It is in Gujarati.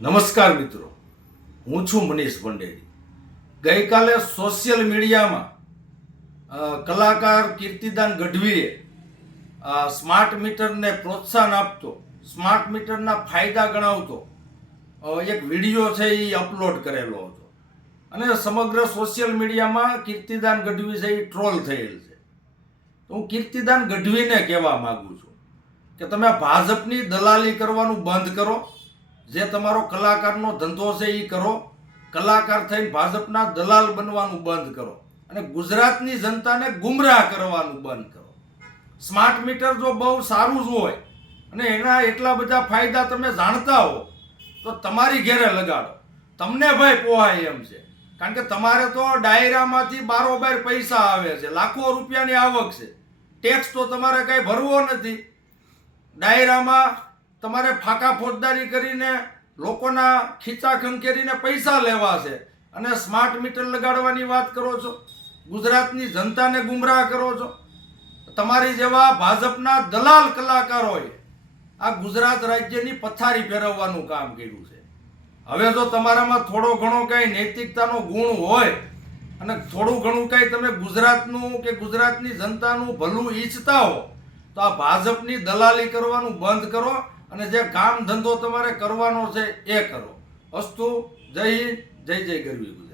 નમસ્કાર મિત્રો. હું છું મનીષ ભંડેરી. ગઈકાલે સોશિયલ મીડિયામાં કલાકાર કીર્તિદાન ગઢવીએ સ્માર્ટ મીટરને પ્રોત્સાહન આપતો સ્માર્ટ મીટરના ફાયદા ગણાવતો એક વીડિયો છે એ અપલોડ કરેલો હતો. અને સમગ્ર સોશિયલ મીડિયામાં કીર્તિદાન ગઢવી છે એ ટ્રોલ થયેલ છે. તો હું કીર્તિદાન ગઢવીને કહેવા માગું છું કે તમે ભાજપની દલાલી કરવાનું બંધ કરો. જે તમારો કલાકારનો ધંધો છે એ કરો. કલાકાર થઈને ભાજપના દલાલ બનવાનું બંધ કરો. અને ગુજરાતની જનતાને ગુમરાહ કરવાનું બંધ કરો. સ્માર્ટ મીટર જો બહુ સારું જ હોય અને એના એટલા બધા ફાયદા તમે જાણતા હો, તો તમારી ઘેરે લગાડો. તમને ભાઈ પોહાય એમ છે. કારણ કે તમારે તો ડાયરામાંથી બારોબાર પૈસા આવે છે. લાખો રૂપિયાની આવક છે. ટેક્સ તો તમારે કાંઈ ભરવો નથી. ડાયરામાં તમારે ફાકા ફોજદારી કરીને લોકોના ખીચા ખંખેરીને પૈસા લેવા છે. અને સ્માર્ટ મીટર લગાડવાની વાત કરો છો? ગુજરાતની જનતાને ગુમરાહ કરો છો? તમારી જેવા ભાજપના દલાલ કલાકારોએ આ ગુજરાત રાજ્યની પથારી ફેરવવાનું કામ કર્યું છે. હવે જો તમારામાં થોડો ઘણો કાંઈ નૈતિકતાનો ગુણ હોય, અને થોડું ઘણું કાંઈ તમે ગુજરાતનું કે ગુજરાતની જનતાનું ભલું ઈચ્છતા હો, તો આ ભાજપની દલાલી કરવાનું બંધ કરો અને જે કામ ધંધો તમારે કરવાનો છે એ કરો. અસ્તુ, જય હિન્દ, જય જય ગરવી